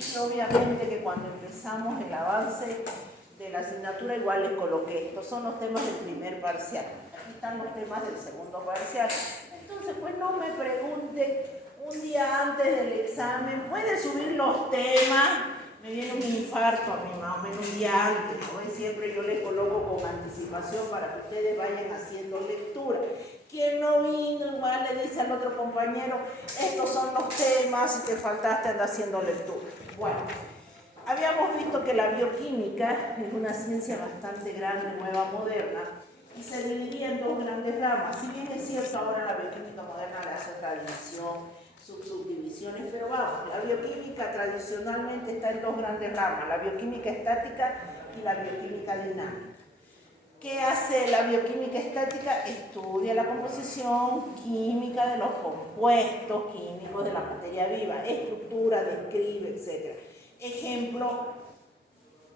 Y obviamente que cuando empezamos el avance de la asignatura igual les coloqué, estos son los temas del primer parcial, aquí están los temas del segundo parcial. Entonces pues no me pregunte un día antes del examen, puede subir los temas, me viene un infarto a mí más o menos un día antes, ¿no? Y siempre yo les coloco con anticipación para que ustedes vayan haciendo lectura. Quien no vino igual le dice al otro compañero, estos son los temas y te faltaste andar haciendo lectura. Bueno, habíamos visto que la bioquímica es una ciencia bastante grande, nueva, moderna, y se dividía en dos grandes ramas. Si bien es cierto, ahora la bioquímica moderna le hace otra división, subdivisiones, pero vamos, la bioquímica tradicionalmente está en dos grandes ramas, la bioquímica estática y la bioquímica dinámica. ¿Qué hace la bioquímica estática? Estudia la composición química de los compuestos químicos de la materia viva, estructura, describe, etc. Ejemplo,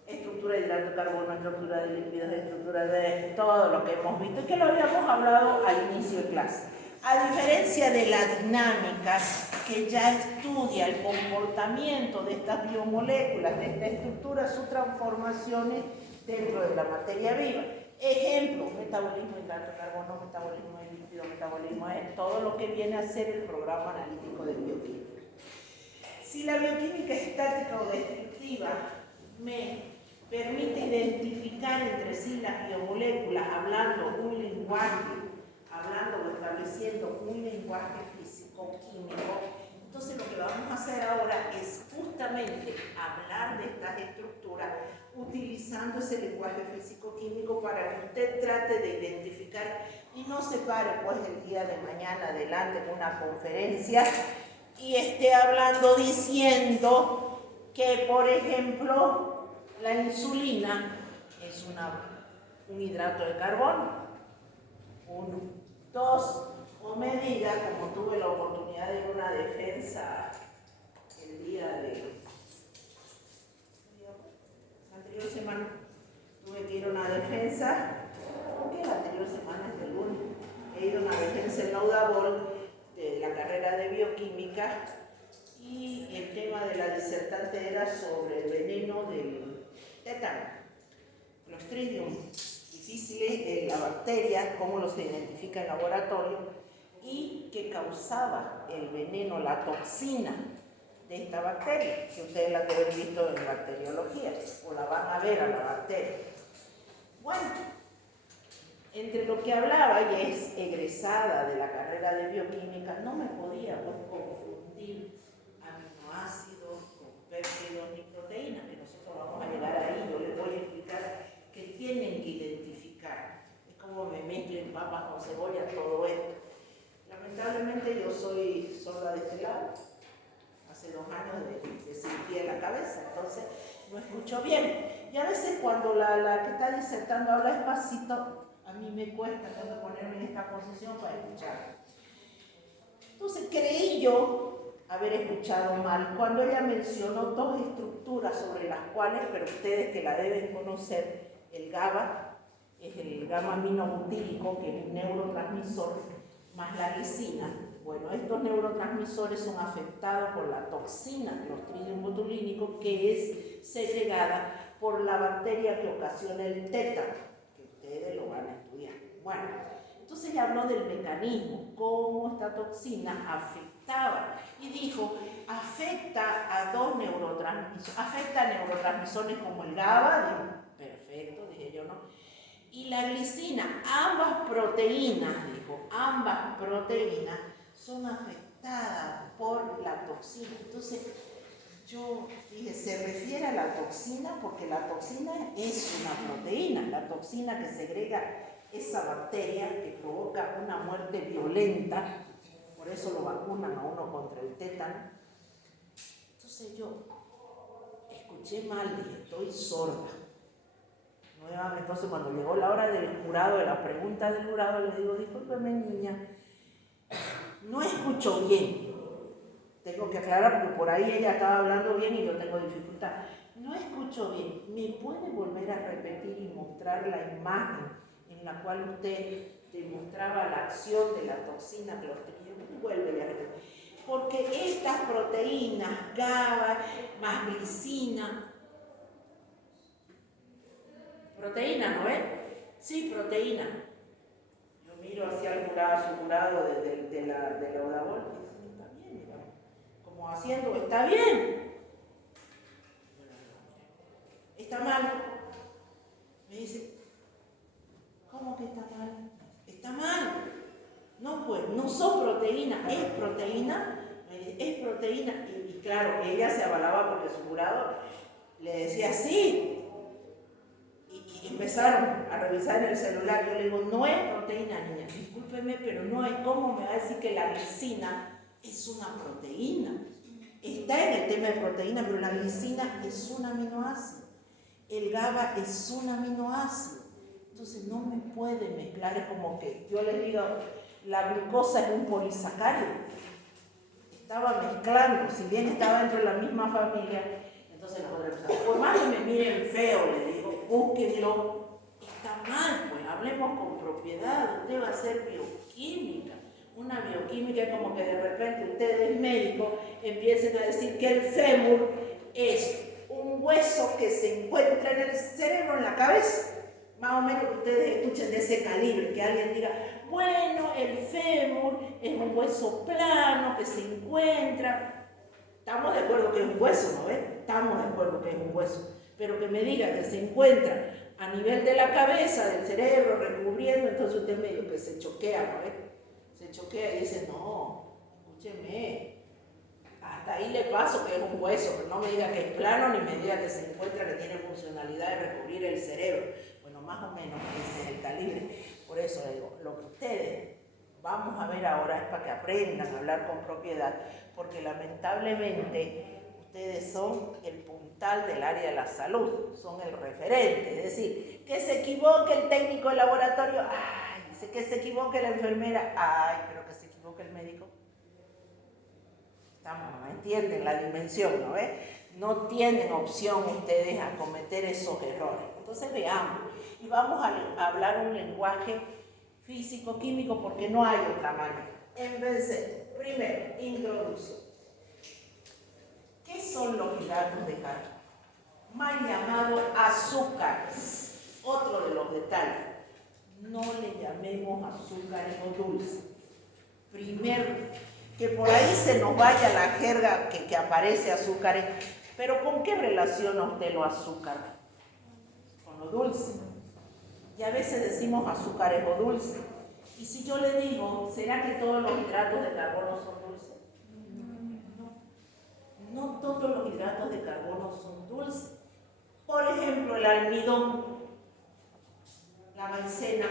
estructura de hidrato de carbono, estructura de lípidos, estructura de todo lo que hemos visto y que lo habíamos hablado al inicio de clase. A diferencia de la dinámica, que ya estudia el comportamiento de estas biomoléculas, de esta estructura, sus transformaciones dentro de la materia viva. Ejemplo, metabolismo de hidrato de carbono, metabolismo de lípido, metabolismo de todo lo que viene a ser el programa analítico de bioquímica. Si la bioquímica estática o descriptiva me permite identificar entre sí las biomoléculas hablando un lenguaje, hablando o estableciendo un lenguaje físico-químico, entonces lo que vamos a hacer ahora es justamente hablar de estas estructuras utilizando ese lenguaje físico-químico para que usted trate de identificar y no se pare pues el día de mañana adelante en una conferencia y esté hablando diciendo que, por ejemplo, la insulina es un hidrato de carbono. 1, 2, o me diga, como tuve la oportunidad de ir a una defensa el día de la anterior semana, tuve que ir a una defensa, porque la anterior semana es el lunes, he ido a una defensa en Laudabol de la carrera de bioquímica y el tema de la disertante era sobre el veneno del tétano, Clostridium difficile, la bacteria, cómo los identifica en laboratorio y qué causaba el veneno, la toxina de esta bacteria, que ustedes la deben visto en bacteriología o la van a ver a la bacteria. Bueno, entre lo que hablaba y es egresada de la carrera de bioquímica, no me podía confundir aminoácidos con péptidos ni proteínas, que nosotros vamos a llegar ahí, yo les voy a explicar que tienen que identificar. Es como me mezclen papas con cebolla, todo esto. Lamentablemente yo soy sorda de este lado, hace 2 años de cirugía en la cabeza, entonces no escucho bien. Y a veces cuando la que está disertando habla despacito, a mí me cuesta entonces ponerme en esta posición para escuchar. Entonces creí yo haber escuchado mal cuando ella mencionó 2 estructuras sobre las cuales, pero ustedes que la deben conocer, el GABA es el gamma aminobutírico, que es un neurotransmisor, más la glicina. Bueno, estos neurotransmisores son afectados por la toxina Clostridium botulínico, que es segregada por la bacteria que ocasiona el tétano, que ustedes lo van a estudiar. Bueno, entonces ella habló del mecanismo, cómo esta toxina afectaba, y dijo, afecta a 2 neurotransmisores, afecta a neurotransmisores como el GABA, dijo, perfecto, dije yo, ¿no? Y la glicina, ambas proteínas, dijo, ambas proteínas son afectadas por la toxina. Entonces, yo dije, se refiere a la toxina porque la toxina es una proteína, la toxina que segrega esa bacteria que provoca una muerte violenta, por eso lo vacunan a uno contra el tétano. Entonces yo escuché mal, dije, estoy sorda. Nuevamente, entonces cuando llegó la hora del jurado, de la pregunta del jurado, le digo, discúlpeme niña, no escucho bien. Tengo que aclarar porque por ahí ella estaba hablando bien y yo tengo dificultad. No escucho bien. ¿Me puede volver a repetir y mostrar la imagen en la cual usted demostraba la acción de la toxina Clostridium? Vuelve a repetir. Porque estas proteínas, GABA, más glicina, proteína, ¿no es? Sí, proteína. Yo miro hacia el jurado, su jurado de la Udabol, y dice, está bien, mira, como haciendo, está bien. Está mal. Me dice, ¿cómo que está mal? Está mal. No, pues, no son proteína, es proteína. Me dice, es proteína. Y claro, ella se avalaba porque su jurado le decía, sí. Y empezaron a revisar en el celular. Yo le digo, no es proteína, niña. Discúlpeme, pero no es. ¿Cómo me va a decir que la glicina es una proteína? Está en el tema de proteína, pero la glicina es un aminoácido. El GABA es un aminoácido. Entonces no me puede mezclar. Es como que yo les digo, la glucosa es un polisacárido. Estaba mezclando, si bien estaba dentro de la misma familia. Entonces nosotros, por más que me miren feo, le digo, búsquenlo. Está mal, pues hablemos con propiedad. Usted va a hacer bioquímica. Una bioquímica es como que de repente ustedes médicos empiecen a decir que el fémur es un hueso que se encuentra en el cerebro, en la cabeza. Más o menos que ustedes escuchen de ese calibre, que alguien diga, bueno, el fémur es un hueso plano que se encuentra. Estamos de acuerdo que es un hueso, ¿no ves? Estamos de acuerdo que es un hueso. Pero que me diga que se encuentra a nivel de la cabeza, del cerebro, recubriendo, entonces usted medio que se choquea, ¿no ves? Se choquea y dice, no, escúcheme, hasta ahí le paso que es un hueso, pero no me diga que es plano ni me diga que se encuentra, que tiene funcionalidad de recubrir el cerebro. Bueno, más o menos ese es el calibre. Por eso le digo, lo que ustedes vamos a ver ahora es para que aprendan a hablar con propiedad, porque lamentablemente ustedes son el puntal del área de la salud, son el referente. Es decir, que se equivoque el técnico del laboratorio, ay, que se equivoque la enfermera, ay, pero que se equivoque el médico. ¿No entienden la dimensión, no ves? No tienen opción ustedes a cometer esos errores. Entonces veamos, y vamos a hablar un lenguaje físico-químico porque no hay otra manera. En vez de, primero, introducción. ¿Qué son los hidratos de carbono? Mal llamados azúcares. Otro de los detalles. No le llamemos azúcares o dulces. Primero, que por ahí se nos vaya la jerga que aparece azúcares, pero ¿con qué relaciona usted los azúcares? Con lo dulce. Y a veces decimos azúcares o dulces. Y si yo le digo, ¿será que todos los hidratos de carbono son dulces? No todos los hidratos de carbono son dulces. Por ejemplo, el almidón, la maicena.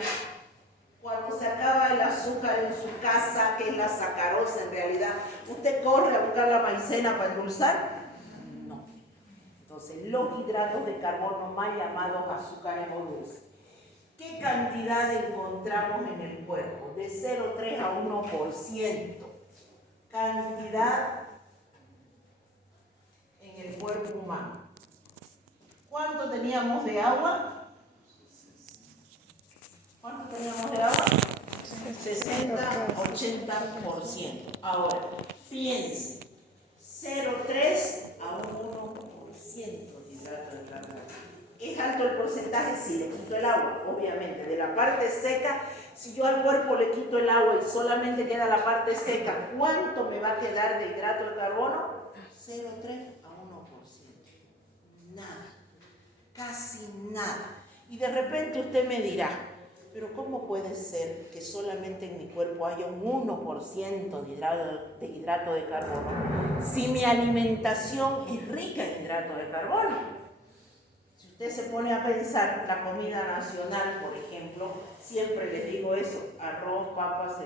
Cuando se acaba el azúcar en su casa, que es la sacarosa en realidad, ¿usted corre a buscar la maicena para endulzar? No. Entonces, los hidratos de carbono, mal llamados azúcares o dulces. ¿Qué cantidad encontramos en el cuerpo? De 0,3 a 1%. Cantidad en el cuerpo humano. ¿Cuánto teníamos de agua? ¿Cuánto teníamos de agua? 60-80%. Ahora, piense, 0,3 a 1% de hidrato de carbono. ¿Es alto el porcentaje? Sí, le quito el agua, obviamente. De la parte seca, si yo al cuerpo le quito el agua y solamente queda la parte seca, ¿cuánto me va a quedar de hidrato de carbono? 0,3 a 1%. Nada, casi nada. Y de repente usted me dirá, pero ¿cómo puede ser que solamente en mi cuerpo haya un 1% de hidrato de carbono si mi alimentación es rica en hidrato de carbono? Si usted se pone a pensar, la comida nacional, por ejemplo, siempre les digo eso, arroz, papa,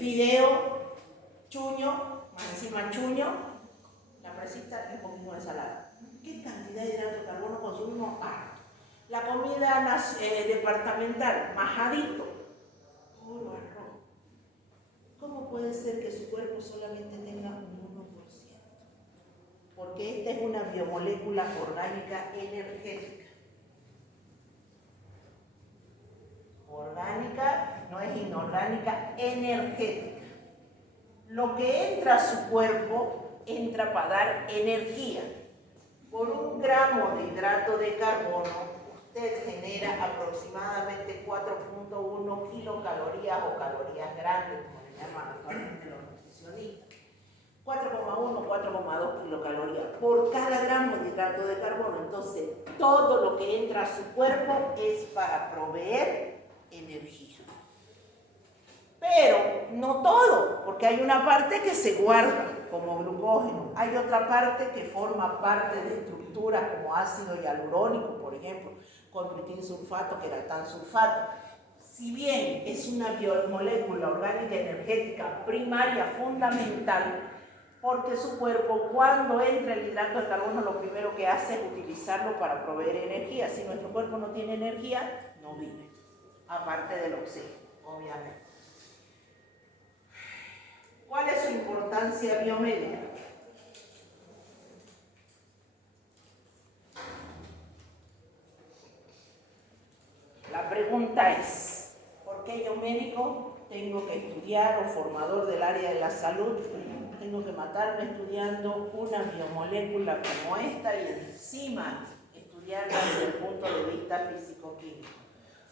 fideo, chuño, más encima chuño, la presita y un poquito de ensalada. ¿Qué cantidad de hidrato de carbono consumimos? La comida departamental, majadito, puro arroz. ¿Cómo puede ser que su cuerpo solamente tenga un 1%? Porque esta es una biomolécula orgánica energética. Orgánica, no es inorgánica, energética. Lo que entra a su cuerpo entra para dar energía. Por 1 gramo de hidrato de carbono, usted genera aproximadamente 4.1 kilocalorías o calorías grandes, como le llaman actualmente los nutricionistas. 4,1, 4,2 kilocalorías por cada gramo de hidrato de carbono. Entonces, todo lo que entra a su cuerpo es para proveer energía. Pero no todo, porque hay una parte que se guarda como glucógeno, hay otra parte que forma parte de estructuras como ácido hialurónico, por ejemplo, conduitinsulfato, queratansulfato. Si bien es una biomolécula orgánica energética primaria fundamental, porque su cuerpo, cuando entra el hidrato de carbono, lo primero que hace es utilizarlo para proveer energía. Si nuestro cuerpo no tiene energía, no vive, aparte del oxígeno, obviamente. ¿Cuál es su importancia biomédica? La pregunta es, ¿por qué yo médico tengo que estudiar o formador del área de la salud? Tengo que matarme estudiando una biomolécula como esta y encima estudiarla desde el punto de vista físico-químico.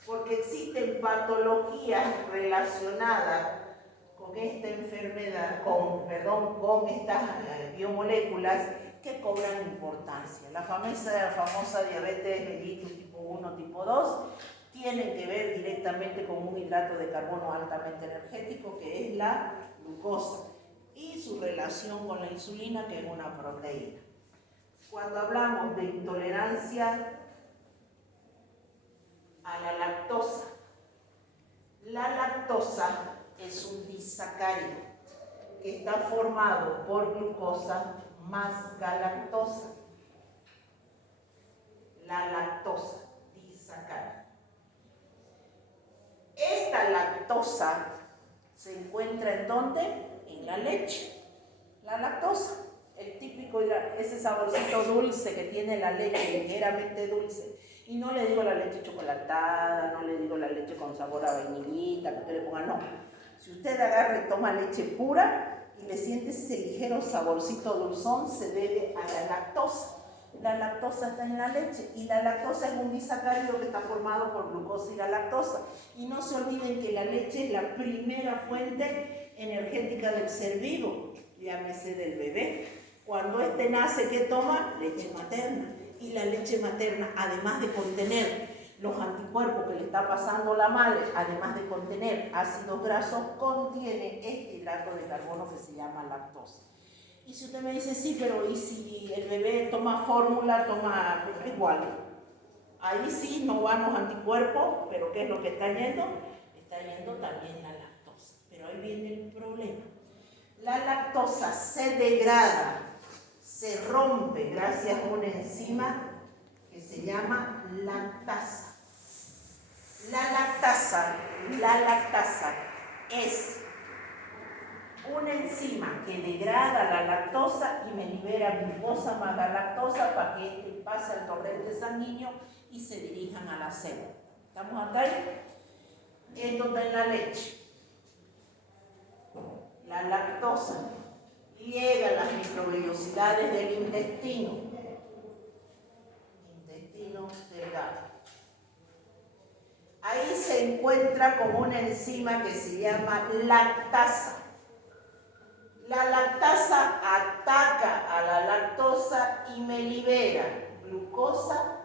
Porque existen patologías relacionadas con esta enfermedad, con estas biomoléculas que cobran importancia. La famosa diabetes mellitus tipo 1, tipo 2, tienen que ver directamente con un hidrato de carbono altamente energético que es la glucosa y su relación con la insulina, que es una proteína. Cuando hablamos de intolerancia a la lactosa es un disacárido que está formado por glucosa más galactosa. La lactosa, disacárido. Esta lactosa se encuentra ¿en dónde? En la leche. La lactosa, el típico, ese saborcito dulce que tiene la leche, ligeramente dulce. Y no le digo la leche chocolatada, no le digo la leche con sabor a vainillita, que usted le ponga, no. Si usted agarra y toma leche pura y le siente ese ligero saborcito dulzón, se debe a la lactosa. La lactosa está en la leche y la lactosa es un disacárido que está formado por glucosa y galactosa. Y no se olviden que la leche es la primera fuente energética del ser vivo, llámese del bebé. Cuando éste nace, ¿qué toma? Leche materna. Y la leche materna, además de contener los anticuerpos que le está pasando la madre, además de contener ácidos grasos, contiene este hidrato de carbono que se llama lactosa. Y si usted me dice, sí, pero ¿y si el bebé toma fórmula, toma igual? Ahí sí no van los anticuerpos, pero ¿qué es lo que está yendo? Está yendo también la lactosa. Pero ahí viene el problema. La lactosa se degrada, se rompe gracias a una enzima que se llama lactasa. La lactasa es una enzima que degrada la lactosa y me libera glucosa más galactosa para que este pase al torrente sanguíneo y se dirijan a la célula. ¿Estamos hasta ahí? Esto está en la leche. La lactosa llega a las microvellosidades del intestino delgado. Ahí se encuentra con una enzima que se llama lactasa. La lactasa ataca a la lactosa y me libera glucosa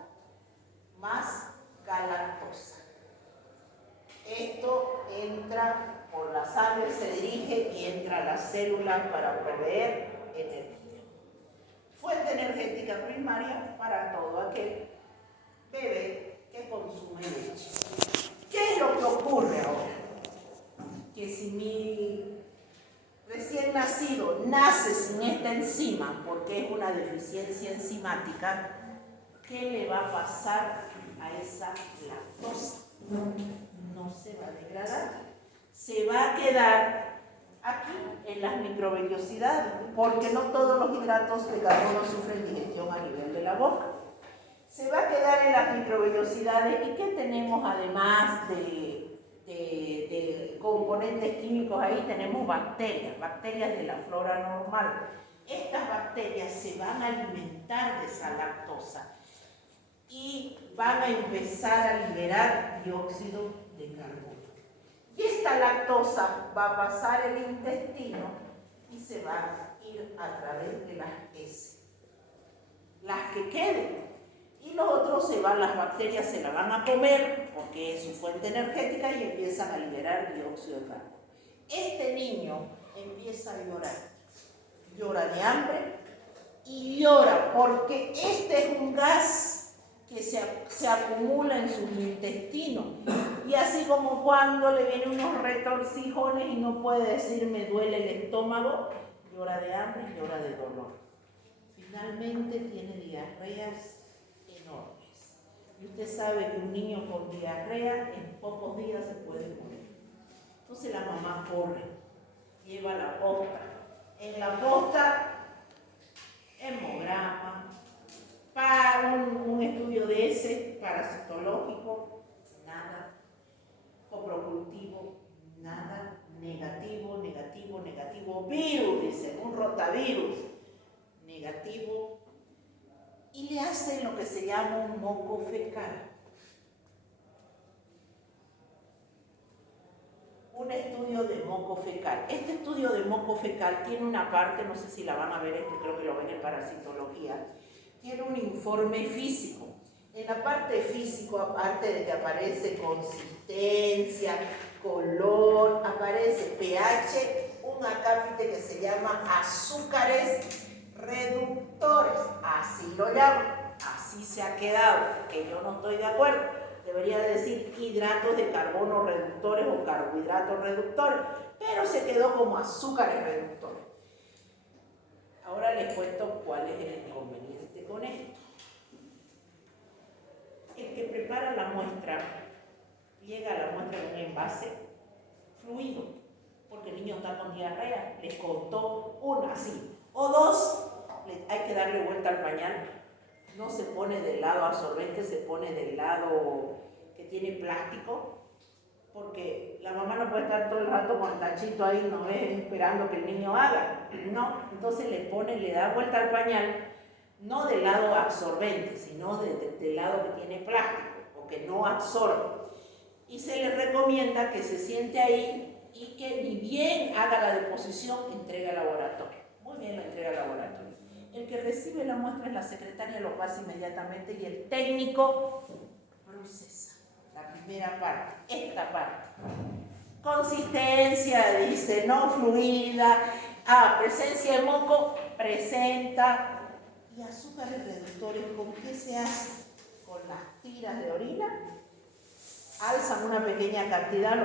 más galactosa. Esto entra por la sangre, se dirige y entra a las células para proveer energía. Fuente energética primaria para todo aquel bebé que consume leche. ¿Qué es lo que ocurre ahora? Que si mi recién nacido nace sin esta enzima, porque es una deficiencia enzimática, ¿qué le va a pasar a esa lactosa? No se va a degradar, se va a quedar aquí en las microvellosidades, porque no todos los hidratos de carbono sufren digestión a nivel de la boca. Se va a quedar en las microvellosidades. ¿Y qué tenemos además componentes químicos ahí tenemos bacterias de la flora normal. Estas bacterias se van a alimentar de esa lactosa y van a empezar a liberar dióxido de carbono. Y esta lactosa va a pasar el intestino y se va a ir a través de las heces, las que queden. Y los otros las bacterias se la van a comer porque es su fuente energética y empiezan a liberar dióxido de carbono. Este niño empieza a llorar. Llora de hambre y llora porque este es un gas que se acumula en sus intestinos. Y así como cuando le vienen unos retorcijones y no puede decir me duele el estómago, llora de hambre y llora de dolor. Finalmente tiene diarreas enormes. Y usted sabe que un niño con diarrea en pocos días se puede morir. Entonces la mamá corre, lleva la posta. En la posta, hemograma, para un estudio de ese parasitológico, nada, coprocultivo, nada, negativo, virus, dice, un rotavirus, negativo, y le hacen lo que se llama un moco fecal. Un estudio de moco fecal. Este estudio de moco fecal tiene una parte, no sé si la van a ver, esto creo que lo ven en parasitología, tiene un informe físico. En la parte físico, aparte de que aparece consistencia, color, aparece pH, un acápite que se llama azúcares reductores, así lo llaman, así se ha quedado, que yo no estoy de acuerdo. Debería decir hidratos de carbono reductores o carbohidratos reductores, pero se quedó como azúcares reductores. Ahora les cuento cuál es el inconveniente con esto. El que prepara la muestra, llega a la muestra en un envase fluido, porque el niño está con diarrea, les contó una así, o dos, hay que darle vuelta al pañal. No se pone del lado absorbente, se pone del lado que tiene plástico, porque la mamá no puede estar todo el rato con el tachito ahí, no es esperando que el niño haga, no, entonces le da vuelta al pañal, no del lado absorbente, sino del lado que tiene plástico o que no absorbe. Y se le recomienda que se siente ahí y que ni bien haga la deposición, entregue al laboratorio. Muy bien, la entrega al laboratorio. El que recibe la muestra es la secretaria, lo pasa inmediatamente y el técnico procesa la primera parte, esta parte. Consistencia, dice, no fluida. Presencia de moco, presenta. Y azúcares reductores, ¿con qué se hace? Con las tiras de orina. Alzan una pequeña cantidad,